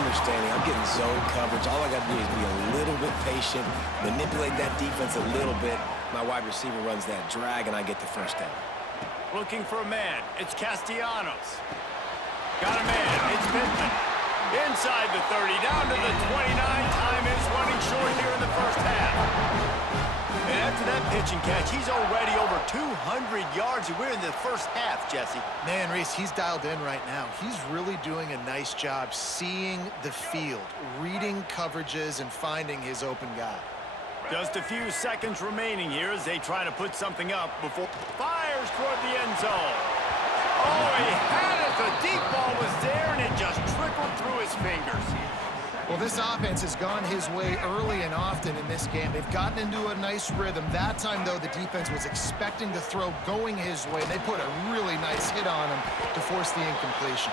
understanding. I'm getting zone coverage. All I got to do is be a little bit patient, manipulate that defense a little bit. My wide receiver runs that drag, and I get the first down. Looking for a man. It's Castellanos. Got a man. It's Pittman. Inside the 30, down to the 29. Time is running short here in the first half. And after that pitch and catch, he's already over 200 yards. And we're in the first half, Jesse. Man, Reese, he's dialed in right now. He's really doing a nice job seeing the field, reading coverages, and finding his open guy. Just a few seconds remaining here as they try to put something up before fires toward the end zone. Oh, he had it. The deep ball was there, and it just trickled through his fingers. Well, this offense has gone his way early and often in this game. They've gotten into a nice rhythm. That time, though, the defense was expecting the throw going his way. They put a really nice hit on him to force the incompletion.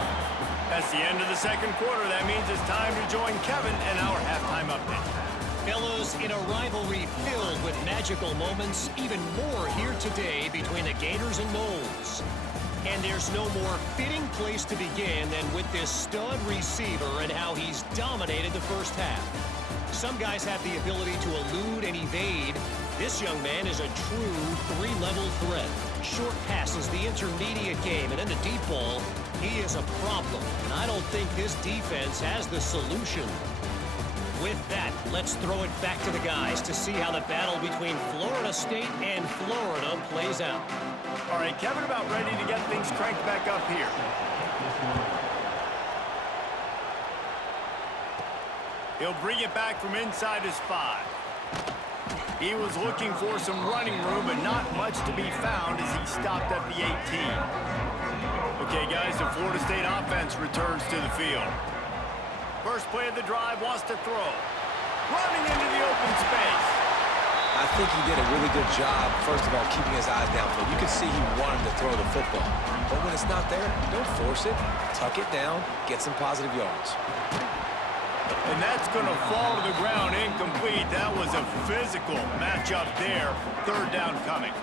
That's the end of the second quarter. That means it's time to join Kevin and our halftime update. Fellas, in a rivalry filled with magical moments, even more here today between the Gators and Noles. And there's no more fitting place to begin than with this stud receiver and how he's dominated the first half. Some guys have the ability to elude and evade. This young man is a true three-level threat. Short passes, the intermediate game, and then the deep ball. He is a problem, and I don't think this defense has the solution. With that, let's throw it back to the guys to see how the battle between Florida State and Florida plays out. All right, Kevin about ready to get things cranked back up here. He'll bring it back from inside his 5. He was looking for some running room, but not much to be found as he stopped at the 18. Okay, guys, the Florida State offense returns to the field. First play of the drive, wants to throw. Running into the open space. I think he did a really good job, first of all, keeping his eyes downfield. You can see he wanted to throw the football. But when it's not there, don't force it. Tuck it down, get some positive yards. And that's going to fall to the ground incomplete. That was a physical matchup there. Third down coming.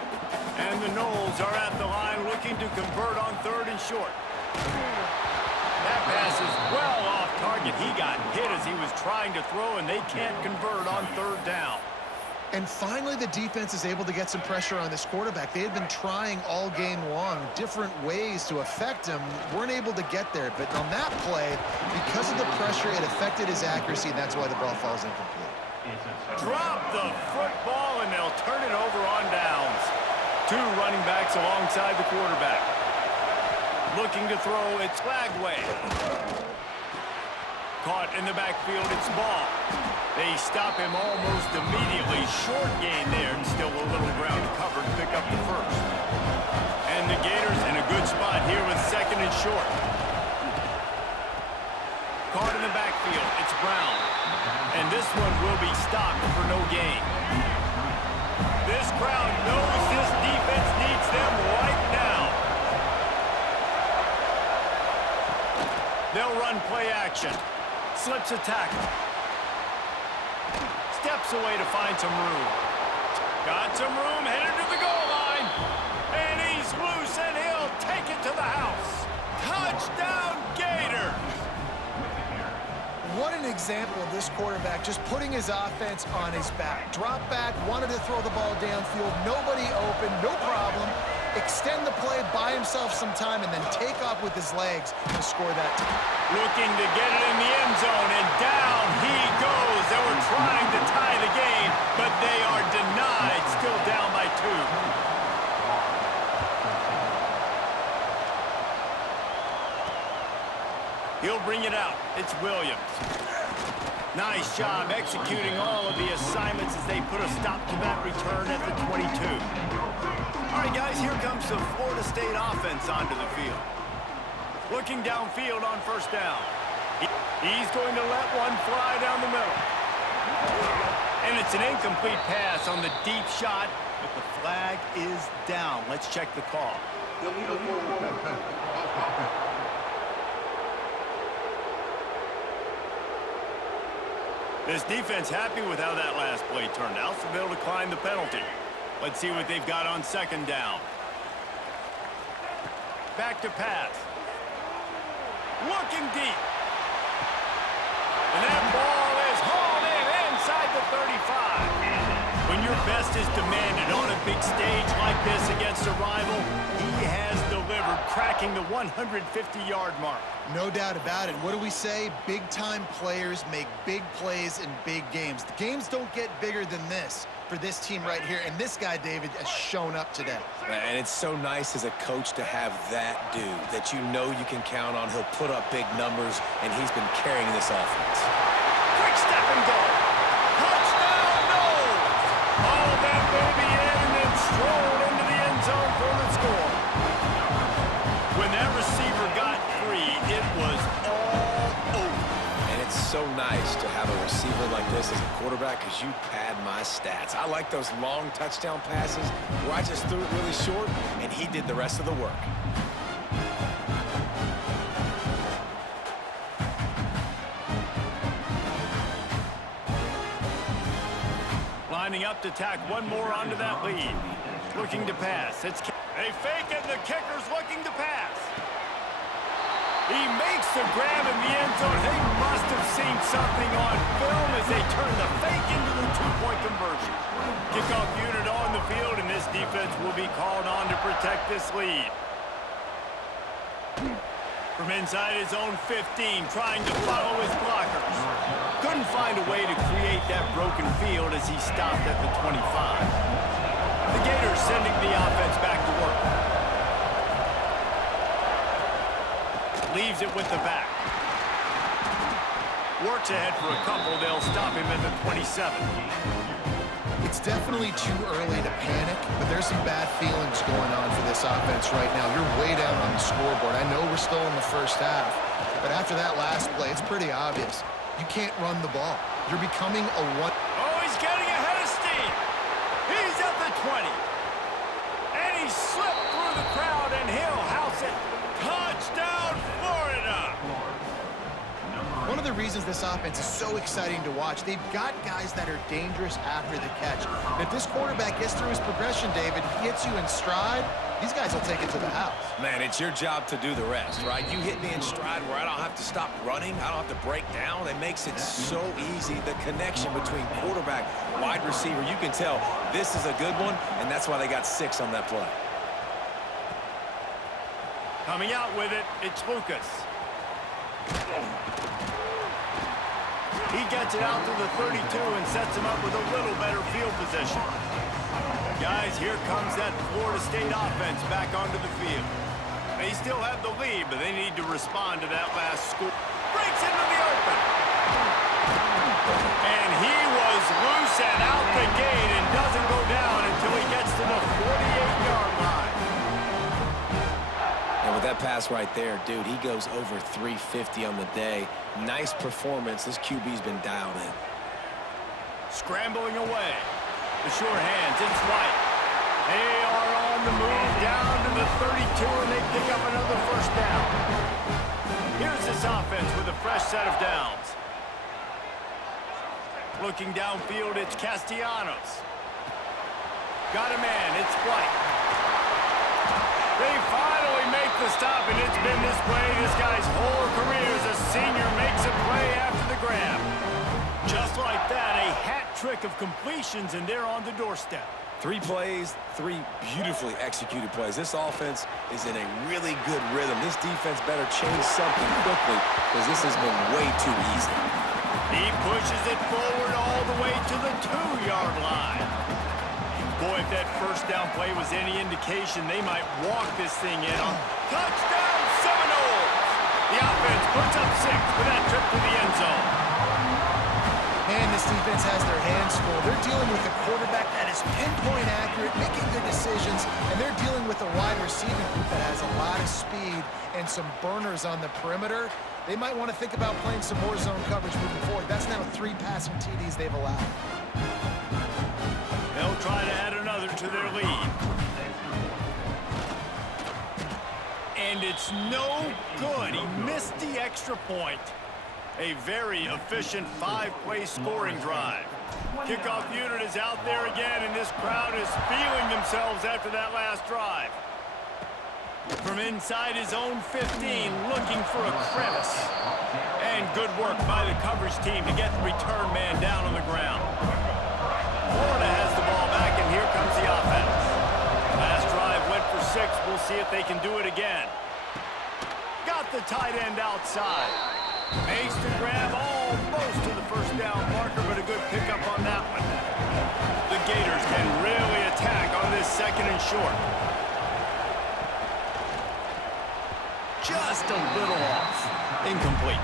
And the Noles are at the line looking to convert on third and short. That pass is well off target. He got hit as he was trying to throw, and they can't convert on third down. And finally, the defense is able to get some pressure on this quarterback. They had been trying all game long different ways to affect him. Weren't able to get there. But on that play, because of the pressure, it affected his accuracy, and that's why the ball falls incomplete. Drop the football, and they'll turn it over on downs. 2 running backs alongside the quarterback. Looking to throw, it's Lagway. Caught in the backfield, it's Ball. They stop him almost immediately. Short gain there, and still a little ground covered. Pick up the first. And the Gators in a good spot here with second and short. Caught in the backfield, it's Brown. And this one will be stopped for no gain. This crowd knows this defense needs them right now. They'll run play action. Slips a tackle. Steps away to find some room. Got some room, headed to the goal line. And he's loose, and he'll take it to the house. Touchdown, Gators! What an example of this quarterback just putting his offense on his back. Drop back, wanted to throw the ball downfield, nobody open, no problem. Extend the play, buy himself some time, and then take off with his legs to score that time. Looking to get it in the end zone, and down he goes. They were trying to tie the game, but they are denied, still down by 2. He'll bring it out. It's Williams. Nice job executing all of the assignments as they put a stop to that return at the 22. All right, guys, here comes the Florida State offense onto the field. Looking downfield on first down. He's going to let one fly down the middle. And it's an incomplete pass on the deep shot, but the flag is down. Let's check the call. This defense happy with how that last play turned out, so they'll decline the penalty. Let's see what they've got on second down. Back to pass. Looking deep. best is demanded on a big stage like this against a rival. He has delivered, cracking the 150-yard mark. No doubt about it. What do we say? Big-time players make big plays in big games. The games don't get bigger than this for this team right here, and this guy, David, has shown up today. And it's so nice as a coach to have that dude that you know you can count on. He'll put up big numbers, and he's been carrying this offense. Quick step and go. Touchdown, Knowles! All that baby in and then strolled into the end zone for the score. When that receiver got free, it was all over. And it's so nice to have a receiver like this as a quarterback because you pad my stats. I like those long touchdown passes where I just threw it really short, and he did the rest of the work. Lining up to tack one more onto that lead. Looking to pass. They fake it, and the kicker's looking to pass. He makes the grab in the end zone. They must have seen something on film as they turn the fake into the two-point conversion. Kickoff unit on the field, and this defense will be called on to protect this lead. From inside his own 15, trying to follow his blockers. Couldn't find a way to create that broken field as he stopped at the 25. The Gators sending the offense back to work. Leaves it with the back. Works ahead for a couple. They'll stop him at the 27. It's definitely too early to panic, but there's some bad feelings going on for this offense right now. You're way down on the scoreboard. I know we're still in the first half, but after that last play, it's pretty obvious. You can't run the ball. You're becoming a one. Oh, he's getting ahead of steam. He's at the 20. And he slipped through the crowd, and he'll house it. Touchdown, Florida! One of the reasons this offense is so exciting to watch, they've got guys that are dangerous after the catch. And if this quarterback gets through his progression, David, he hits you in stride, these guys will take it to the house. Man, it's your job to do the rest, right? You hit me in stride where I don't have to stop running. I don't have to break down. It makes it so easy. The connection between quarterback, wide receiver, you can tell this is a good one, and that's why they got 6 on that play. Coming out with it, it's Lucas. He gets it out to the 32 and sets him up with a little better field position. Guys, here comes that Florida State offense back onto the field. They still have the lead, but they need to respond to that last score. Breaks into the open. And he was loose and out the gate and doesn't go down until he gets to the 48-yard line. And with that pass right there, dude, he goes over 350 on the day. Nice performance. This QB's been dialed in. Scrambling away. The short hands, it's White. They are on the move down to the 32, and they pick up another first down. Here's this offense with a fresh set of downs. Looking downfield, it's Castellanos. Got a man, it's White. They finally make the stop, and it's been this way this guy's whole career as a senior makes a play after the grab. Just like that, a hat trick of completions, and they're on the doorstep. 3 plays, 3 beautifully executed plays. This offense is in a really good rhythm. This defense better change something quickly because this has been way too easy. He pushes it forward all the way to the 2-yard line. Boy, if that first down play was any indication, they might walk this thing in on touchdown Seminoles. The offense puts up 6 for that trip to the end zone. Man, this defense has their hands full. They're dealing with a quarterback that is pinpoint accurate, making good decisions, and they're dealing with a wide receiving group that has a lot of speed and some burners on the perimeter. They might want to think about playing some more zone coverage moving forward. That's now 3 passing TDs they've allowed. They'll try to add another to their lead. And it's no good. He missed the extra point. A very efficient 5-play scoring drive. Kickoff unit is out there again, and this crowd is feeling themselves after that last drive. From inside his own 15, looking for a crevice. And good work by the coverage team to get the return man down on the ground. Florida has the ball back, and 6. We'll see if they can do it again. Got the tight end outside. Makes the grab almost to the first down marker, but a good pickup on that one. The Gators can really attack on this 2nd and short. Just a little off. Incomplete.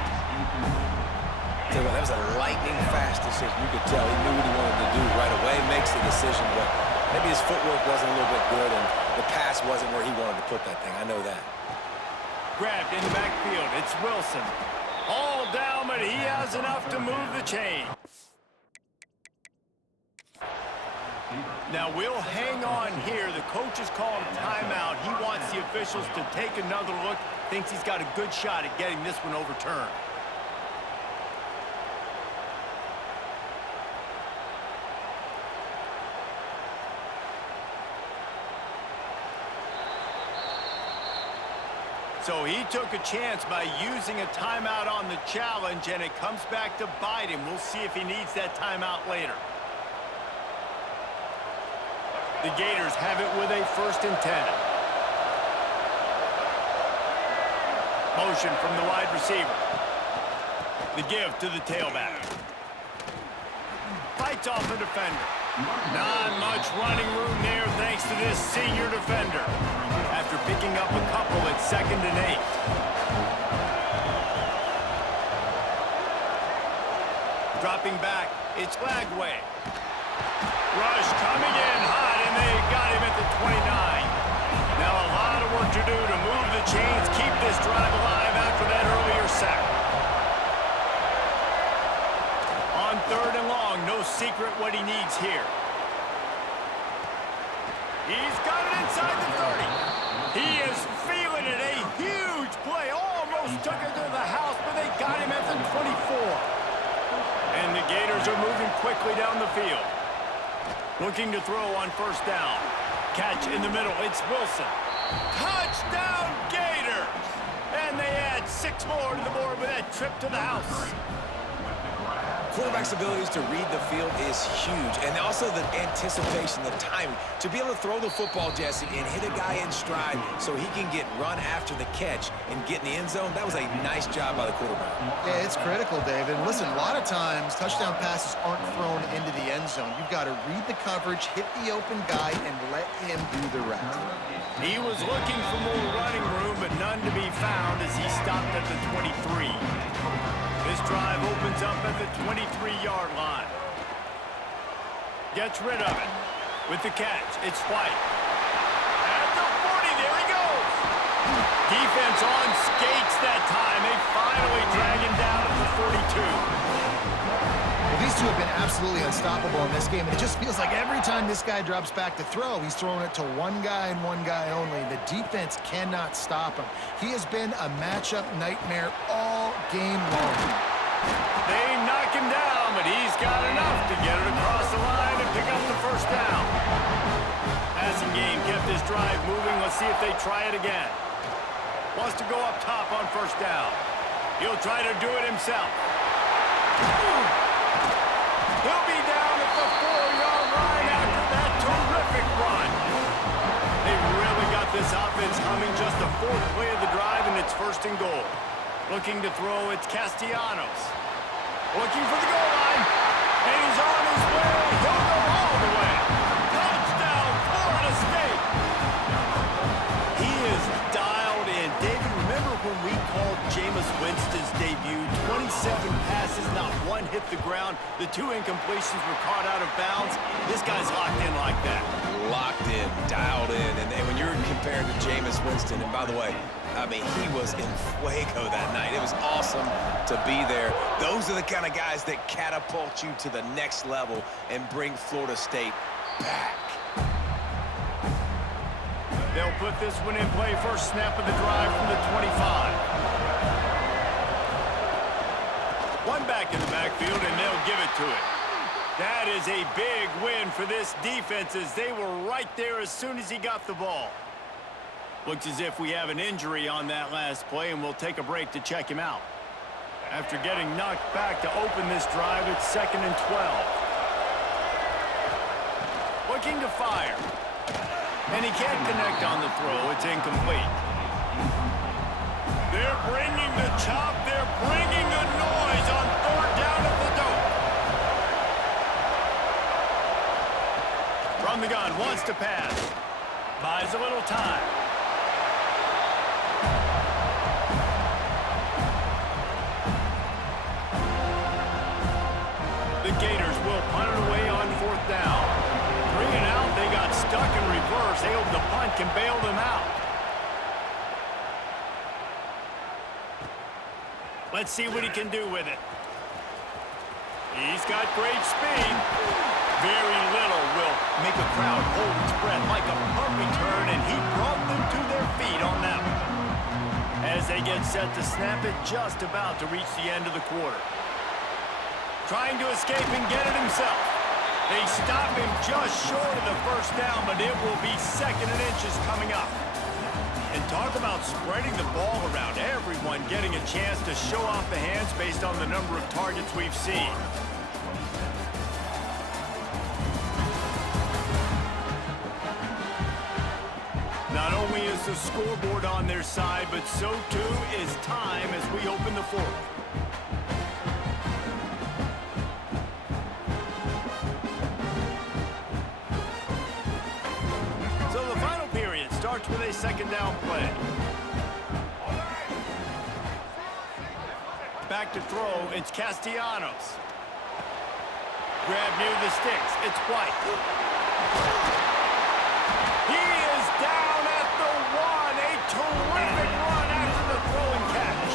That was a lightning-fast decision. You could tell he knew what he wanted to do right away, makes the decision, but maybe his footwork wasn't a little bit good, and the pass wasn't where he wanted to put that thing. I know that. Grabbed in the backfield. It's Wilson. All down, but he has enough to move the chain. Now we'll hang on here. The coach is calling timeout. He wants the officials to take another look. Thinks he's got a good shot at getting this one overturned. So he took a chance by using a timeout on the challenge, and it comes back to bite him. We'll see if he needs that timeout later. The Gators have it with a 1st and 10. Motion from the wide receiver. The give to the tailback. Fights off the defender. Not much running room there thanks to this senior defender. After picking up a couple at 2nd and 8. Dropping back, it's Lagway. Rush coming in hot, and they got him at the 29. Now a lot of work to do to move the chains, keep this drive alive after that earlier sack. On 3rd and long, no secret what he needs here. He's got it inside the 30. He is feeling it. A huge play. Almost took it to the house, but they got him at the 24. And the Gators are moving quickly down the field. Looking to throw on 1st down. Catch in the middle. It's Wilson. Touchdown, Gators! And they add 6 more to the board with that trip to the house. Quarterback's abilities to read the field is huge, and also the anticipation, the timing. To be able to throw the football, Jesse, and hit a guy in stride so he can get run after the catch and get in the end zone, that was a nice job by the quarterback. Yeah, it's critical, David. And listen, a lot of times touchdown passes aren't thrown into the end zone. You've got to read the coverage, hit the open guy, and let him do the rest. He was looking for more running room, but none to be found as he stopped at the 23. This drive opens up at the 23-yard line. Gets rid of it. With the catch, it's White. At the 40, there he goes. Defense on skates that time. They finally drag him down at the 42. Well, these two have been absolutely unstoppable in this game, and it just feels like every time this guy drops back to throw, he's throwing it to one guy and one guy only. The defense cannot stop him. He has been a matchup nightmare all game long. They knock him down, but he's got enough to get it across the line and pick up the 1st down. Passing game kept this drive moving. Let's see if they try it again. Wants to go up top on 1st down. He'll try to do it himself. He'll be down at the 4-yard line after that terrific run. They really got this offense humming. Just the 4th play of the drive, and it's 1st and goal. Looking to throw, it's Castellanos. Looking for the goal line. And he's on his way. He'll go all the way. Touchdown, Florida State. He is dialed in. David, remember when we called Jameis Winston's debut? 27 passes, not one hit the ground. The 2 incompletions were caught out of bounds. This guy's locked in like that. Locked in, dialed in, and when you're compared to Jameis Winston, and by the way, I mean, he was in fuego that night. It was awesome to be there. Those are the kind of guys that catapult you to the next level and bring Florida State back. They'll put this one in play. 1st snap of the drive from the 25. One back in the backfield, and they'll give it to it. That is a big win for this defense as they were right there as soon as he got the ball. Looks as if we have an injury on that last play, and we'll take a break to check him out. After getting knocked back to open this drive, it's 2nd and 12. Looking to fire. And he can't connect on the throw. It's incomplete. They're bringing the chop. They're bringing the noise on third down at the dope. From the gun, wants to pass. Buys a little time. The Gators will punt it away on fourth down. 3 and out, they got stuck in reverse. They hope the punt can bail them out. Let's see what he can do with it. He's got great speed. Very little will make a crowd hold its breath like a punt return, and he brought them to their feet on that one. As they get set to snap it, just about to reach the end of the quarter. Trying to escape and get it himself. They stop him just short of the first down, but it will be 2nd and inches coming up. And talk about spreading the ball around, everyone getting a chance to show off the hands based on the number of targets we've seen. Not only is the scoreboard on their side, but so too is time as we open the fourth. So the final period starts with a 2nd down play. Back to throw, it's Castellanos. Grab near the sticks, it's White. He is down at the 1. A terrific run after the throw and catch.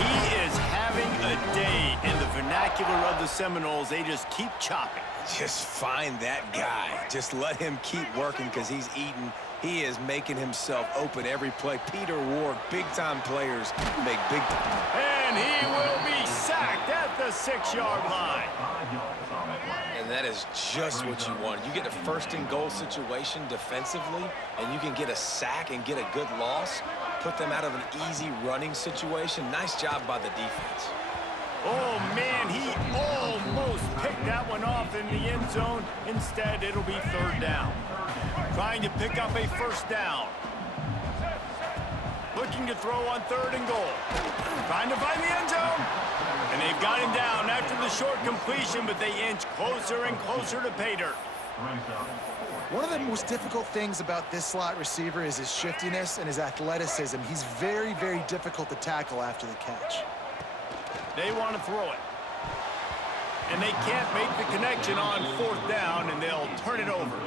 He is having a day in the vernacular of the Seminoles. They just keep chopping. Just find that guy. Just let him keep working because he's eating. He is making himself open every play. Peter Ward, big-time players make big time. And he will be sacked at the 6-yard line. And that is just what you want. You get a 1st and goal situation defensively, and you can get a sack and get a good loss, put them out of an easy running situation. Nice job by the defense. Oh, man, he almost picked that one off in the end zone. Instead, it'll be 3rd down. Trying to pick up a 1st down. Looking to throw on 3rd and goal. Trying to find the end zone. And they've got him down after the short completion, but they inch closer and closer to pay dirt. One of the most difficult things about this slot receiver is his shiftiness and his athleticism. He's very, very difficult to tackle after the catch. They want to throw it. And they can't make the connection on 4th down, and they'll turn it over.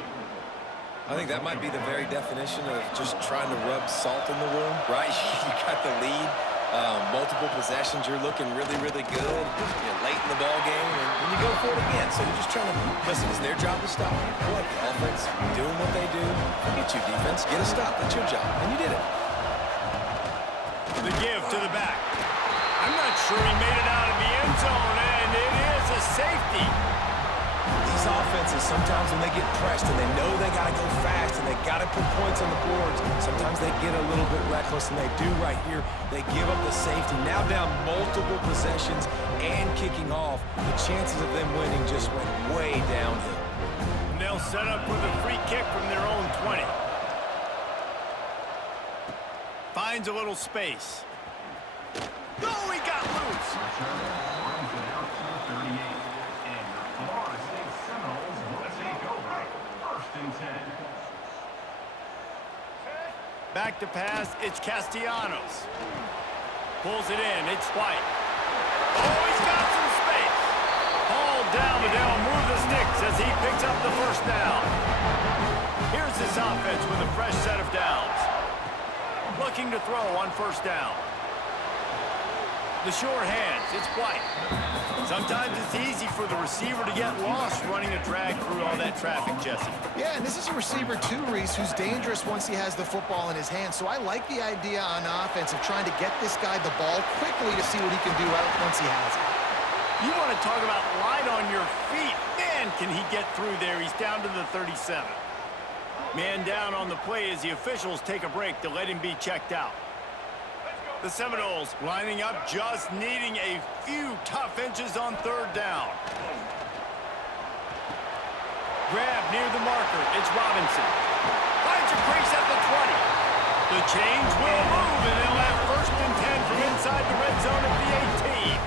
I think that might be the very definition of just trying to rub salt in the wound, right? You got the lead, multiple possessions, you're looking really, really good. You're late in the ball game, and you go for it again. So you're just trying to, listen, it's their job to stop you. Boy, the offense doing what they do. Forget you, defense. Get a stop. That's your job, and you did it. The give to the back. I'm not sure he made it out of the end zone, and it is a safety. These offenses, sometimes when they get pressed and they know they got to go fast and they got to put points on the boards, sometimes they get a little bit reckless, and they do right here. They give up the safety. Now down multiple possessions and kicking off. The chances of them winning just went way downhill. And they'll set up for the free kick from their own 20. Finds a little space. Oh, he got loose. Back to pass, it's Castellanos. Pulls it in, it's White. Oh, he's got some space. Hauled down, but they'll move the sticks as he picks up the 1st down. Here's this offense with a fresh set of downs. Looking to throw on 1st down. The sure hands, it's White. Sometimes it's easy for the receiver to get lost running a drag through all that traffic, Jesse. Yeah, and this is a receiver too, Reese, who's dangerous once he has the football in his hands. So I like the idea on offense of trying to get this guy the ball quickly to see what he can do once he has it. You want to talk about light on your feet. Man, can he get through there. He's down to the 37. Man down on the play as the officials take a break to let him be checked out. The Seminoles lining up, just needing a few tough inches on 3rd down. grab near the marker. It's Robinson. Finds a crease at the 20. The chains will move, and they'll have 1st and 10 from inside the red zone at the 18.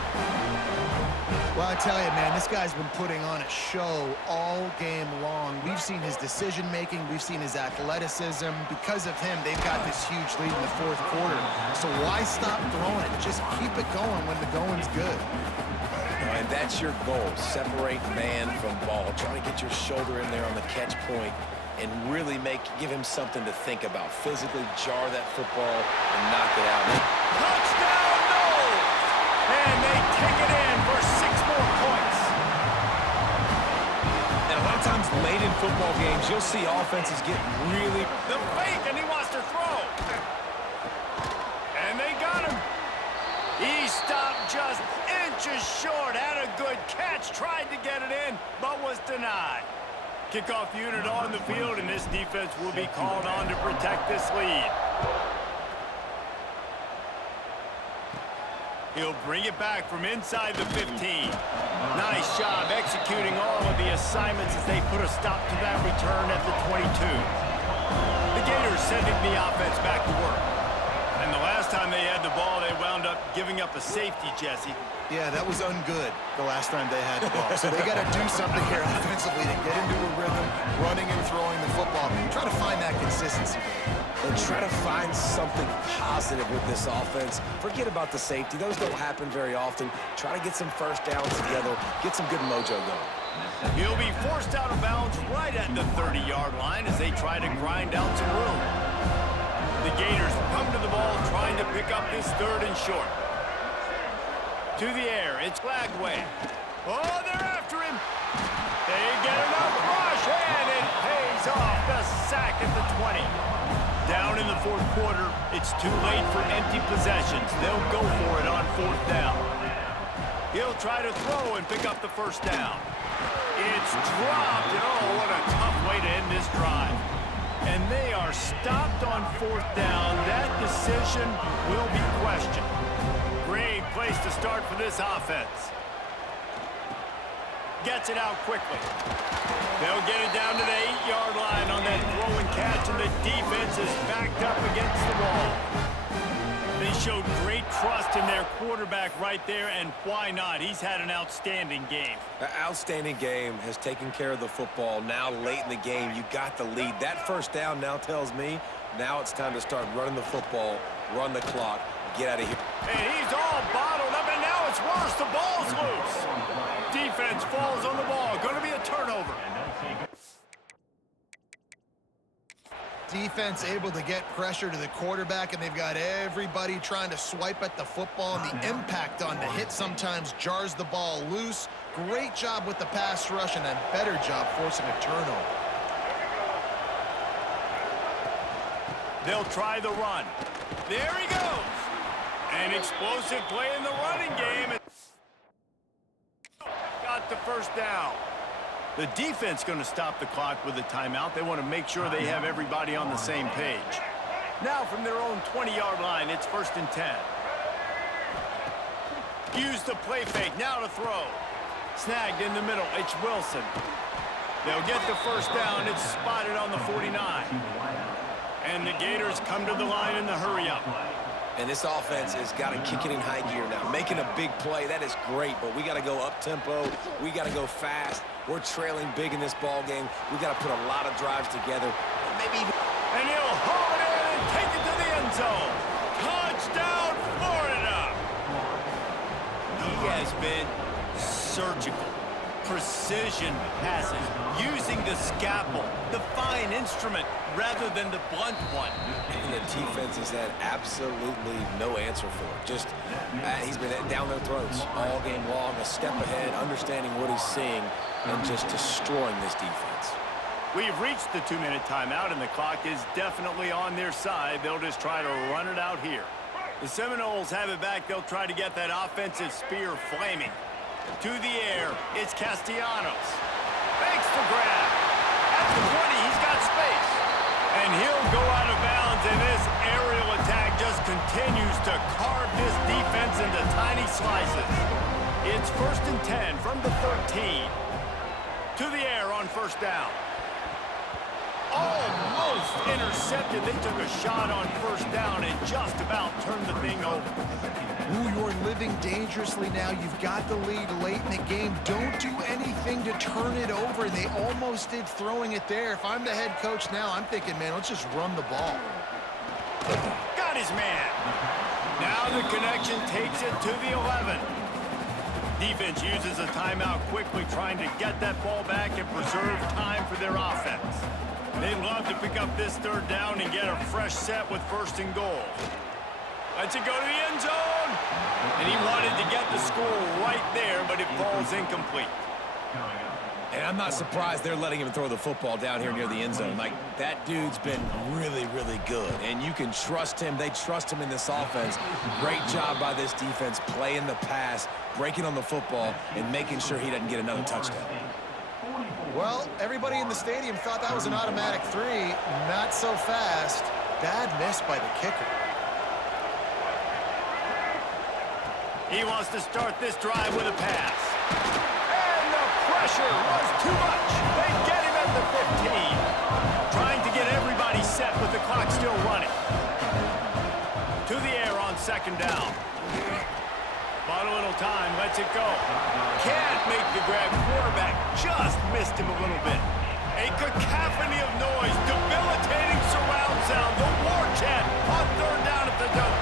Well, I tell you, man, this guy's been putting on a show all game long. We've seen his decision-making. We've seen his athleticism. Because of him, they've got this huge lead in the 4th quarter. So why stop throwing it? Just keep it going when the going's good. And that's your goal. Separate man from ball. Try to get your shoulder in there on the catch point and really give him something to think about. Physically jar that football and knock it out. Touchdown, Knowles! And they take it in for 6 more points. And a lot of times late in football games, you'll see offenses get really... The fake, and he wants to throw. And they got him. He stopped just inches short. Had a good catch. Tried to get it in, but was denied. Kickoff unit on the field, and this defense will be called on to protect this lead. He'll bring it back from inside the 15. Nice job executing all of the assignments as they put a stop to that return at the 22. The Gators sending the offense back to work. And the last time they had the ball, they wound up giving up a safety, Jesse. Yeah, that was ungood the last time they had the ball. So they got to do something here offensively to get into a rhythm, running and throwing the football. Try to find that consistency. And try to find something positive with this offense. Forget about the safety. Those don't happen very often. Try to get some first downs together. Get some good mojo going. He'll be forced out of bounds right at the 30-yard line as they try to grind out some room. The Gators come to the ball trying to pick up this 3rd and short. To the air, it's Glagway. Oh, they're after him. They get enough rush, and it pays off. The sack at the 20. Down in the 4th quarter, it's too late for empty possessions. They'll go for it on 4th down. He'll try to throw and pick up the 1st down. It's dropped, and oh, what a tough way to end this drive. And they are stopped on 4th down. That decision will be questioned. Great place to start for this offense. Gets it out quickly. They'll get it down to the 8-yard line on that throw and catch, and the defense is backed up against the wall. They showed great trust in their quarterback right there, and why not? He's had an outstanding game. An outstanding game, has taken care of the football. Now late in the game, you got the lead. That 1st down now tells me now it's time to start running the football, run the clock, get out of here. And he's all bottled up, and now it's worse. The ball's loose. Defense falls on the ball. Going to be a turnover. Defense able to get pressure to the quarterback, and they've got everybody trying to swipe at the football, and the impact on the hit sometimes jars the ball loose. Great job with the pass rush, and a better job forcing a turnover. They'll try the run. There he goes. An explosive play in the running game. Got the 1st down. The defense going to stop the clock with a timeout. They want to make sure they have everybody on the same page. Now from their own 20-yard line, it's 1st and 10. Use the play fake. Now to throw. Snagged in the middle. It's Wilson. They'll get the 1st down. It's spotted on the 49. And the Gators come to the line in the hurry-up. And this offense has got to kick it in high gear now. Making a big play, that is great, but we got to go up-tempo. We got to go fast. We're trailing big in this ball game. We got to put a lot of drives together. Maybe even... And he'll haul it in and take it to the end zone. Touchdown, Florida! He has been surgical. Precision passes, using the scalpel, the fine instrument, rather than the blunt one. And the defense has had absolutely no answer for it. Just, he's been down their throats all game long, a step ahead, understanding what he's seeing, and just destroying this defense. We've reached the 2-minute timeout, and the clock is definitely on their side. They'll just try to run it out here. The Seminoles have it back. They'll try to get that offensive spear flaming. To the air, it's Castellanos. Makes the grab. At the 20, he's got space. And he'll go out of bounds, and this aerial attack just continues to carve this defense into tiny slices. It's 1st and 10 from the 13. To the air on first down. Almost intercepted. They took a shot on first down and just about turned the thing over. Ooh, you're living dangerously now. You've got the lead late in the game. Don't do anything to turn it over. They almost did throwing it there. If I'm the head coach now, I'm thinking, man, let's just run the ball. Got his man. Now the connection takes it to the 11. Defense uses a timeout quickly, trying to get that ball back and preserve time for their offense. They'd love to pick up this third down and get a fresh set with first and goal. Let's it go to the end zone. And he wanted to get the score right there, but it falls incomplete. And I'm not surprised they're letting him throw the football down here near the end zone. Like, that dude's been really, really good. And you can trust him. They trust him in this offense. Great job by this defense playing the pass, breaking on the football, and making sure he doesn't get another touchdown. Well, everybody in the stadium thought that was an automatic 3. Not so fast. Bad miss by the kicker. He wants to start this drive with a pass. And the pressure was too much. They get him at the 15. Trying to get everybody set with the clock still running. To the air on second down. Bought a little time, lets it go. Can't make the grab. Quarterback just missed him a little bit. A cacophony of noise, debilitating surround sound. The war chant on third down at the dome.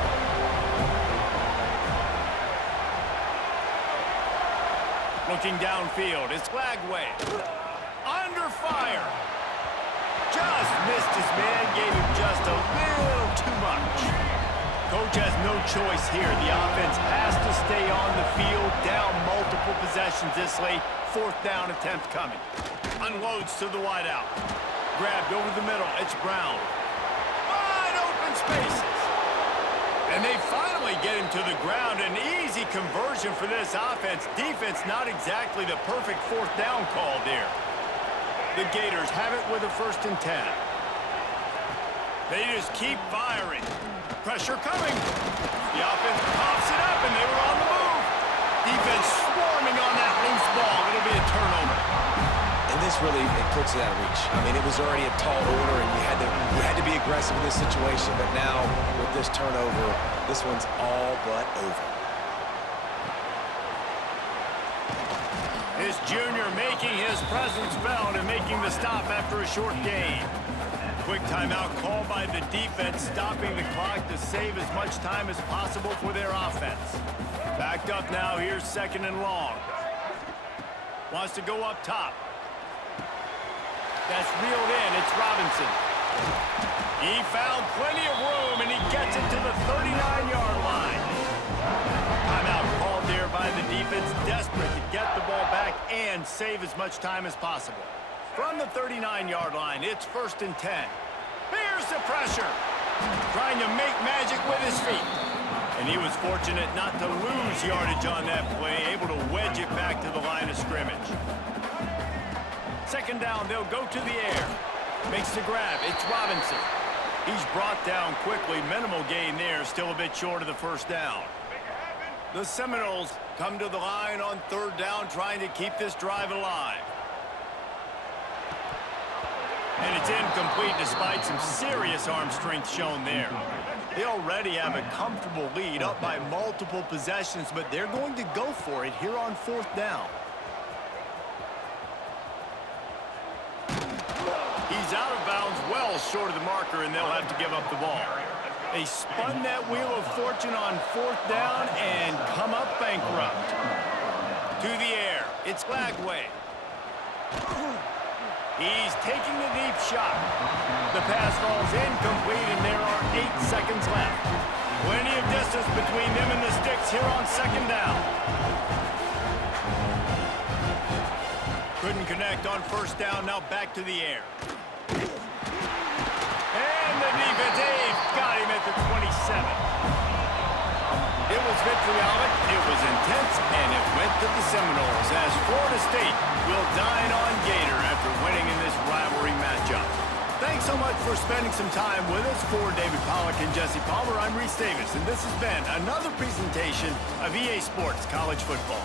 Looking downfield, it's Lagway. Under fire. Just missed his man, gave him just a little too much. Coach has no choice here. The offense has to stay on the field, down multiple possessions this late. Fourth down attempt coming. Unloads to the wideout. Grabbed over the middle. It's Brown. Wide open spaces. And they finally get him to the ground. An easy conversion for this offense. Defense not exactly the perfect fourth down call there. The Gators have it with a 1st and 10. They just keep firing. Pressure coming. The offense pops it up, and they were on the move. Defense swarming on that loose ball. It'll be a turnover. And this really, it puts it out of reach. I mean, it was already a tall order, and you had to be aggressive in this situation. But now, with this turnover, this one's all but over. This junior making his presence felt and making the stop after a short gain. Quick timeout called by the defense, stopping the clock to save as much time as possible for their offense. Backed up now, here's 2nd and long. Wants to go up top. That's reeled in, it's Robinson. He found plenty of room, and he gets it to the 39-yard line. Timeout called there by the defense, desperate to get the ball back and save as much time as possible. From the 39-yard line, it's 1st and 10. Here's the pressure. Trying to make magic with his feet. And he was fortunate not to lose yardage on that play, able to wedge it back to the line of scrimmage. 2nd down, they'll go to the air. Makes the grab, it's Robinson. He's brought down quickly, minimal gain there, still a bit short of the 1st down. The Seminoles come to the line on 3rd down, trying to keep this drive alive. And it's incomplete despite some serious arm strength shown there. They already have a comfortable lead, up by multiple possessions, but they're going to go for it here on 4th down. He's out of bounds, well short of the marker, and they'll have to give up the ball. They spun that wheel of fortune on 4th down and come up bankrupt. To the air, it's Lagway. He's taking the deep shot. The pass falls incomplete, and there are 8 seconds left. Plenty of distance between them and the sticks here on 2nd down. Couldn't connect on 1st down, now back to the air. And the defense got him at the 27. It was vitriolic, it was intense, and it went to the Seminoles as Florida State will dine on Gator after winning in this rivalry matchup. Thanks so much for spending some time with us. For David Pollack and Jesse Palmer, I'm Reese Davis, and this has been another presentation of EA Sports College Football.